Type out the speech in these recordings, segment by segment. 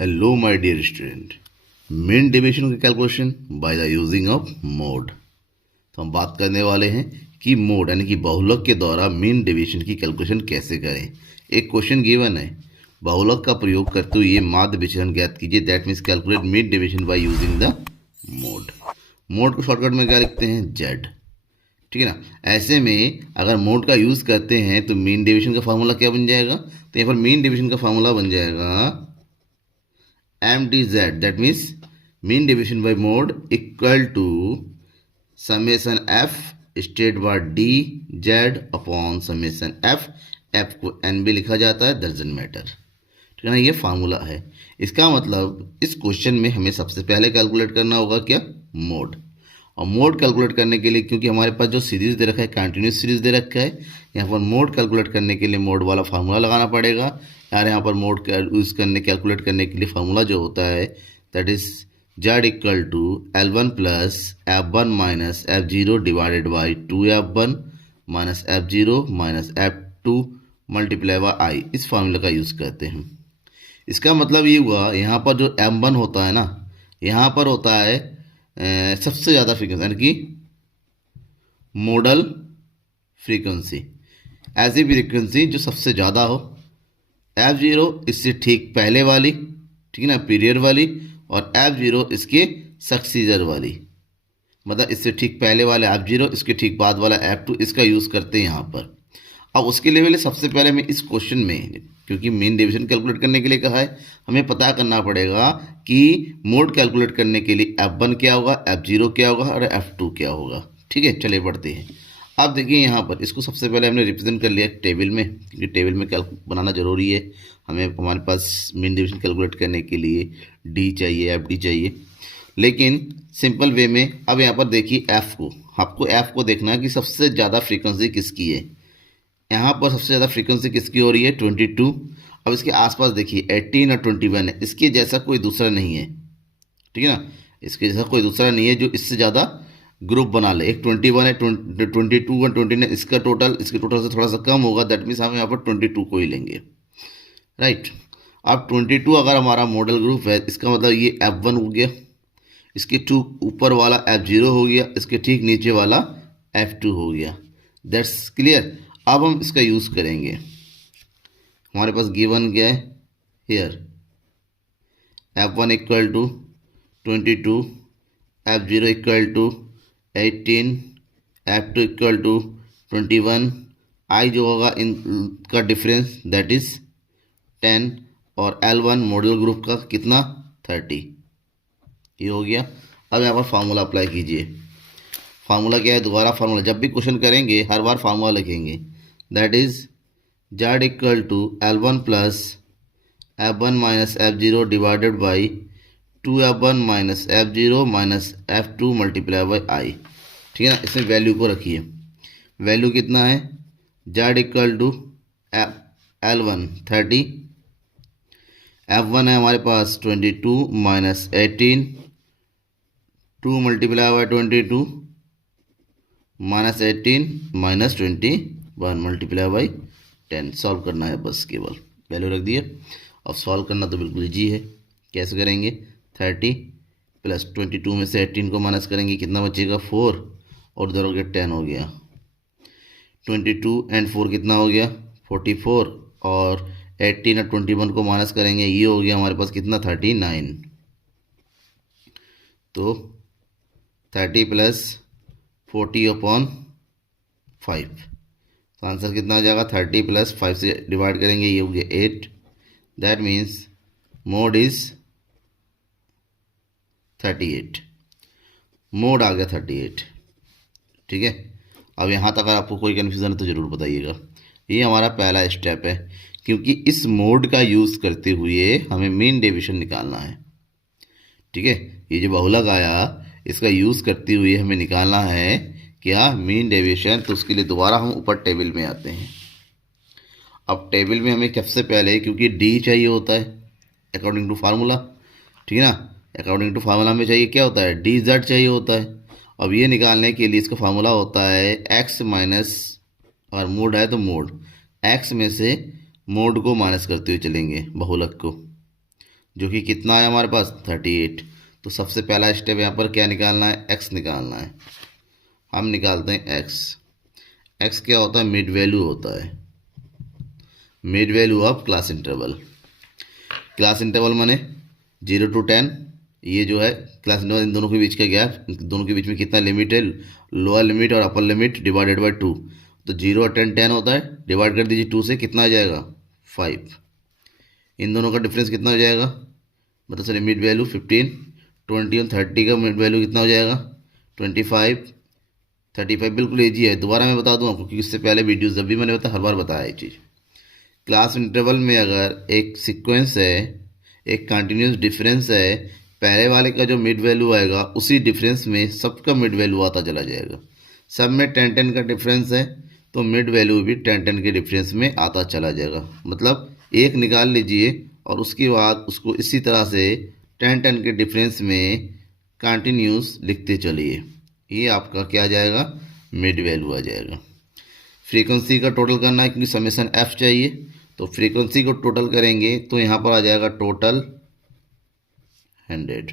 Hello my dear student, mean division का calculation by the using of mode. तो हम बात करने वाले हैं कि मोड यानी कि बहुलक के द्वारा मीन डिवीजन की कैलकुलेशन कैसे करें। एक क्वेश्चन गिवन है, बहुलक का प्रयोग करते हुए माध्य विचलन ज्ञात कीजिए। That means calculate mean division by using the mode. Mode को शॉर्टकट में क्या लिखते हैं, जेड। ठीक है ना। ऐसे में अगर मोड का यूज़ करते हैं तो मीन डिवीजन का फार्मूला क्या बन जाएगा, तो यहाँ पर मीन डिवीजन का फार्मूला बन जाएगा MDZ, that means mean division by mode equal to summation f state bar D Z upon summation F. F को एन भी लिखा जाता है, डजंट मैटर। ठीक है ना, ये फार्मूला है। इसका मतलब इस क्वेश्चन में हमें सबसे पहले कैलकुलेट करना होगा क्या, मोड। और मोड कैलकुलेट करने के लिए, क्योंकि हमारे पास जो सीरीज दे रखा है कंटिन्यूस सीरीज दे रखा है, यहाँ पर मोड कैलकुलेट करने के लिए मोड वाला फार्मूला लगाना पड़ेगा। यार यहाँ पर मोड यूज़ करने कैलकुलेट करने के लिए फार्मूला जो होता है that is Z equal to L1 plus F1 minus F0 divided by 2F1 minus F0 minus F2 multiply by i. इस फार्मूले का यूज़ करते हैं। इसका मतलब ये हुआ, यहाँ पर जो M1 होता है ना, यहाँ पर होता है सबसे ज़्यादा फ्रीक्वेंसी यानी कि मोडल फ्रीक्वेंसी। ऐसी फ्रीक्वेंसी जो सबसे ज़्यादा हो। F0 इससे ठीक पहले वाली, ठीक है ना, पीरियड वाली, और F0 इसके सक्सीजर वाली, मतलब इससे ठीक पहले वाला F0, इसके ठीक बाद वाला F2, इसका यूज़ करते हैं यहाँ पर। अब उसके लिए सबसे पहले हमें इस क्वेश्चन में, क्योंकि मीन डिवीजन कैलकुलेट करने के लिए कहा है, हमें पता करना पड़ेगा कि मोड कैलकुलेट करने के लिए F1 क्या होगा, F0 क्या होगा और F2 क्या होगा। ठीक है, चलिए बढ़ते हैं। अब देखिए यहाँ पर इसको सबसे पहले हमने रिप्रेजेंट कर लिया टेबल में, क्योंकि टेबल में बनाना ज़रूरी है। हमें हमारे पास मीन डिवीजन कैलकुलेट करने के लिए डी चाहिए, एफ डी चाहिए, लेकिन सिंपल वे में। अब यहाँ पर देखिए एफ को, आपको एफ को देखना है कि सबसे ज़्यादा फ्रीक्वेंसी किसकी है। यहाँ पर सबसे ज़्यादा फ्रीक्वेंसी किसकी हो रही है, 22। अब इसके आसपास देखिए 18 और 21 है, इसके जैसा कोई दूसरा नहीं है। ठीक है ना, इसके जैसा कोई दूसरा नहीं है जो इससे ज़्यादा ग्रुप बना ले। एक 21 है, 22 और 29, इसका टोटल इसके टोटल से थोड़ा सा कम होगा। दैट मीन्स हम यहाँ पर 22 को ही लेंगे, राइट। अब 22 अगर हमारा मॉडल ग्रुप है, इसका मतलब ये F1 हो गया, इसके ठीक ऊपर वाला F0 हो गया, इसके ठीक नीचे वाला F2 हो गया। That's clear. अब हम इसका यूज़ करेंगे। हमारे पास गिवन क्या है here, F1 equal to 22, F0 equal to 18, F2 equal to 21। I जो होगा इनका डिफरेंस दैट इज़ 10, और L1 मॉडल ग्रुप का कितना, 30। ये हो गया। अब यहाँ पर फार्मूला अप्लाई कीजिए। फार्मूला क्या है, दोबारा फार्मूला जब भी क्वेश्चन करेंगे हर बार फार्मूला लिखेंगे। That is Z equal to L1 plus F1 minus F0 divided by 2F1 minus F0 minus F2 multiply by i. ठीक है ना, इसमें वैल्यू को रखिए। वैल्यू कितना है, Z equal to L1 30, F1 है हमारे पास 22 minus 18, 2 multiply by 22 minus 18 minus 21 multiply by 10। Solve करना है बस, केवल वैल्यू रख दिए। अब सॉल्व करना तो बिल्कुल ईजी है। कैसे करेंगे, 30 प्लस 22 में से 18 को माइनस करेंगे, कितना बचेगा 4, और उधर हो गया 10 हो गया। 22 एंड 4 कितना हो गया 44, और 18 और 21 को माइनस करेंगे, ये हो गया हमारे पास कितना 39। तो 30 प्लस 40 अपॉन 5, तो आंसर कितना हो जाएगा, 30 प्लस 5 से डिवाइड करेंगे, ये हो गया 8। That means mode is 38। Mode आ गया 38। ठीक है। अब यहाँ तक अगर आपको कोई कन्फ्यूज़न है तो ज़रूर बताइएगा। ये हमारा पहला स्टेप है, क्योंकि इस मोड का यूज़ करते हुए हमें मीन डेविएशन निकालना है। ठीक है, ये जो बहुलक आया इसका यूज़ करते हुए हमें निकालना है क्या, मीन डेविएशन। तो उसके लिए दोबारा हम ऊपर टेबल में आते हैं। अब टेबल में हमें सबसे पहले, क्योंकि डी चाहिए होता है अकॉर्डिंग टू फार्मूला, ठीक है ना, अकॉर्डिंग टू फार्मूला में चाहिए क्या होता है, डी जेड चाहिए होता है। अब ये निकालने के लिए इसका फार्मूला होता है एक्स माइनस, और मोड है तो मोड, एक्स में से मोड को माइनस करते हुए चलेंगे बहुलक को। जो कि कितना है हमारे पास 38। तो सबसे पहला स्टेप यहाँ पर क्या निकालना है, एक्स निकालना है। हम निकालते हैं एक्स। एक्स क्या होता है, मिड वैल्यू होता है, mid value of class interval. Class interval माने 0 to 10, ये जो है क्लास इंटरवल, इन दोनों के बीच का गैप, दोनों के बीच में कितना लिमिट है, लोअर लिमिट और अपर लिमिट डिवाइडेड बाय 2। तो 0 और 10 होता है, डिवाइड कर दीजिए 2 से, कितना आ जाएगा 5। इन दोनों का डिफरेंस कितना हो जाएगा, मतलब सर मिड वैल्यू 15, 20 और 30 का मिड वैल्यू कितना हो जाएगा 25, 35। बिल्कुल ईजी है, दोबारा मैं बता दूँ आपको क्योंकि इससे पहले वीडियोस जब भी मैंने बताया हर बार बताया ये चीज़। क्लास इंटरवल में अगर एक सीक्वेंस है, एक कंटिन्यूस डिफरेंस है, पहले वाले का जो मिड वैल्यू आएगा उसी डिफरेंस में सबका मिड वैल्यू आता चला जाएगा। सब में 10-10 का डिफरेंस है तो मिड वैल्यू भी 10-10 के डिफरेंस में आता चला जाएगा। मतलब एक निकाल लीजिए और उसके बाद उसको इसी तरह से 10-10 के डिफरेंस में कंटिन्यूस लिखते चलिए, ये आपका क्या आ जाएगा, मिड वैल्यू आ जाएगा। फ्रीक्वेंसी का टोटल करना है क्योंकि समेशन एफ चाहिए, तो फ्रीक्वेंसी को टोटल करेंगे तो यहाँ पर आ जाएगा टोटल 100।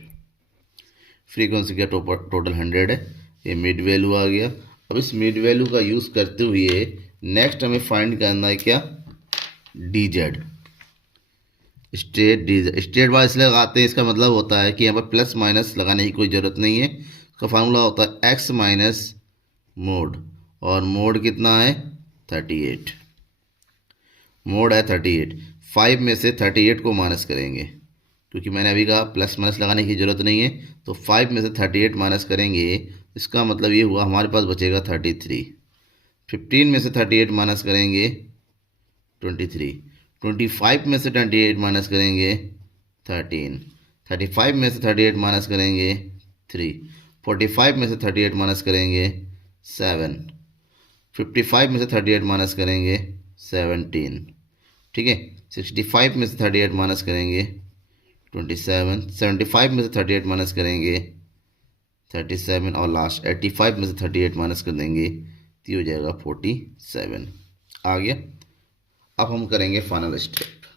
फ्रीक्वेंसी का टोटल 100 है, ये मिड वैल्यू आ गया। अब इस मिड वैल्यू का यूज़ करते हुए नेक्स्ट हमें फाइंड करना है क्या, D Z, state D Z. State bar इसलिए लगाते हैं, इसका मतलब होता है कि यहाँ पर प्लस माइनस लगाने की कोई ज़रूरत नहीं है। इसका फार्मूला होता है एक्स माइनस मोड, और मोड कितना है 38, मोड है 38। 5 में से 38 को माइनस करेंगे, क्योंकि मैंने अभी कहा प्लस माइनस लगाने की ज़रूरत नहीं है, तो 5 में से 38 माइनस करेंगे, इसका मतलब ये हुआ हमारे पास बचेगा 33। 15 में से 38 माइनस करेंगे 23। 25 में से 28 माइनस करेंगे 13। 35 में से 38 माइनस करेंगे 3। 45 में से 38 माइनस करेंगे 7। 55 में से 38 माइनस करेंगे 17, ठीक है। 65 में से 38 माइनस करेंगे 27। 75 में से 38 माइनस करेंगे 37, और लास्ट 85 में से 38 माइनस कर देंगे तो ये हो जाएगा 47। आ गया। अब हम करेंगे फाइनल स्टेप।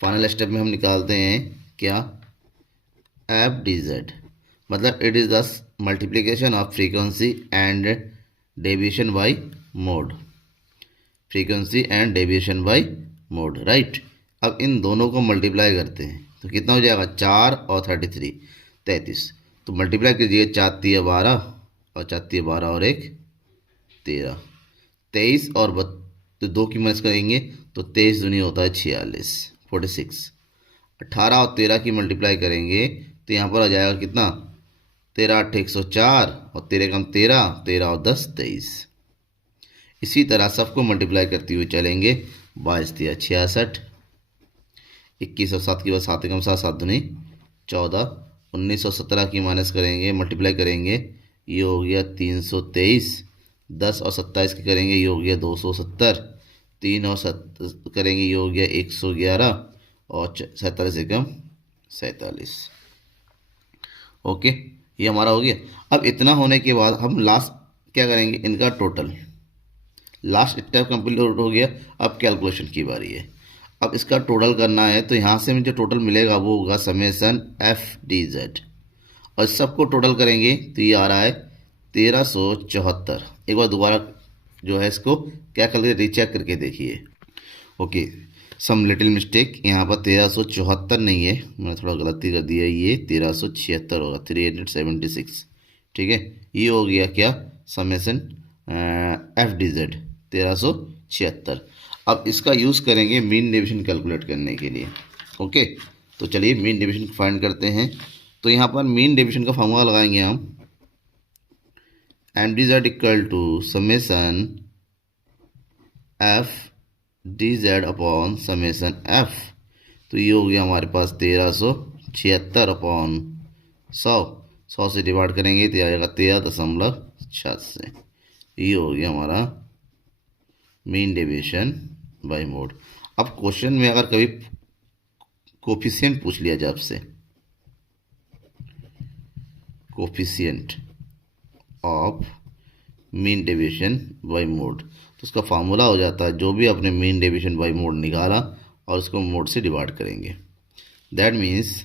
फाइनल स्टेप में हम निकालते हैं क्या, एफ डी जेड, मतलब it is the multiplication of frequency and deviation by mode, frequency and deviation by mode, right. अब इन दोनों को मल्टीप्लाई करते हैं तो कितना हो जाएगा, 4 और 33 33। तो मल्टीप्लाई कीजिए, 4 3 12 और 4 3 12 और 1 13। 23 और तो 2 की माइनस करेंगे तो 23 दूनी होता है 46 46। 18 और 13 की मल्टीप्लाई करेंगे तो यहाँ पर आ जाएगा कितना, 13 8 104 और 13 कम 13, 13 और 10 23। इसी तरह सबको मल्टीप्लाई करते हुए चलेंगे। 22 3 66, 21 और 7 की बाद 7 कम 7 7 दूनी 14। 19 और 17 की माइनस करेंगे, मल्टीप्लाई करेंगे, ये हो गया 323। 10 और 27 की करेंगे, ये हो गया 270। 3 और 7 करेंगे, ये हो गया 111, और 47 से कम 47। ओके, ये हमारा हो गया। अब इतना होने के बाद हम लास्ट क्या करेंगे, इनका टोटल। लास्ट स्टेप कंप्लीट हो गया, अब कैलकुलेशन की बारी है। अब इसका टोटल करना है तो यहाँ से मुझे टोटल मिलेगा वो होगा समेसन एफ डी जेड, और सबको टोटल करेंगे तो ये आ रहा है 1374। एक बार दोबारा जो है इसको क्या करके रीचेक करके देखिए। ओके, सम लिटिल मिस्टेक, यहाँ पर 1374 नहीं है, मैंने थोड़ा गलती कर दिया, ये 1376 होगा, 376, ठीक है। ये हो गया क्या, समेसन एफ डी जेड 1376। अब इसका यूज़ करेंगे मीन डेविएशन कैलकुलेट करने के लिए। ओके, तो चलिए मीन डेविएशन फाइंड करते हैं। तो यहाँ पर मीन डेविएशन का फॉर्मूला लगाएंगे हम, M D Z equal to summation F D Z upon summation F. तो ये हो गया हमारे पास 1376 अपॉन 100 से डिवाइड करेंगे तो आ जाएगा 13.6। ये हो गया हमारा मीन डेविएशन बाय मोड। अब क्वेश्चन में अगर कभी कोफिशिएंट पूछ लिया जाए आपसे, coefficient of mean deviation by mode, तो उसका फार्मूला हो जाता है जो भी आपने मीन डेविएशन बाय मोड निकाला और उसको मोड से डिवाइड करेंगे। दैट मीन्स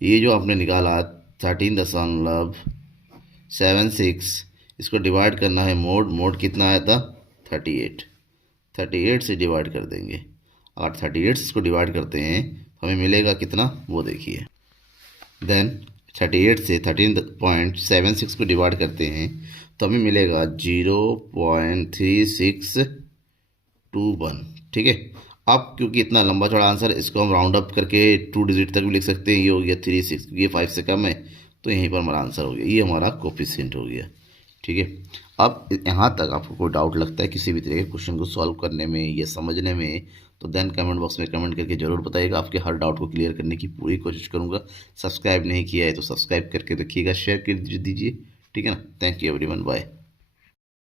ये जो आपने निकाला 13.76, इसको डिवाइड करना है मोड कितना आया था 38 से डिवाइड कर देंगे। अगर 38 से इसको डिवाइड करते हैं तो हमें मिलेगा कितना, वो देखिए। देन 38 से 13.76 को डिवाइड करते हैं तो हमें मिलेगा 0.3621। ठीक है। अब क्योंकि इतना लंबा चौड़ा आंसर, इसको हम राउंड अप करके 2 डिजिट तक भी लिख सकते हैं। ये हो गया 36, क्योंकि ये 5 से कम है तो यहीं पर हमारा आंसर हो गया। ये हमारा कोफिशिएंट हो गया। ठीक है। अब यहाँ तक आपको कोई डाउट लगता है किसी भी तरह के क्वेश्चन को सॉल्व करने में या समझने में, तो देन कमेंट बॉक्स में कमेंट करके ज़रूर बताइएगा। आपके हर डाउट को क्लियर करने की पूरी कोशिश करूँगा। सब्सक्राइब नहीं किया है तो सब्सक्राइब करके रखिएगा, शेयर कर दीजिए। ठीक है ना। Thank you everyone, bye.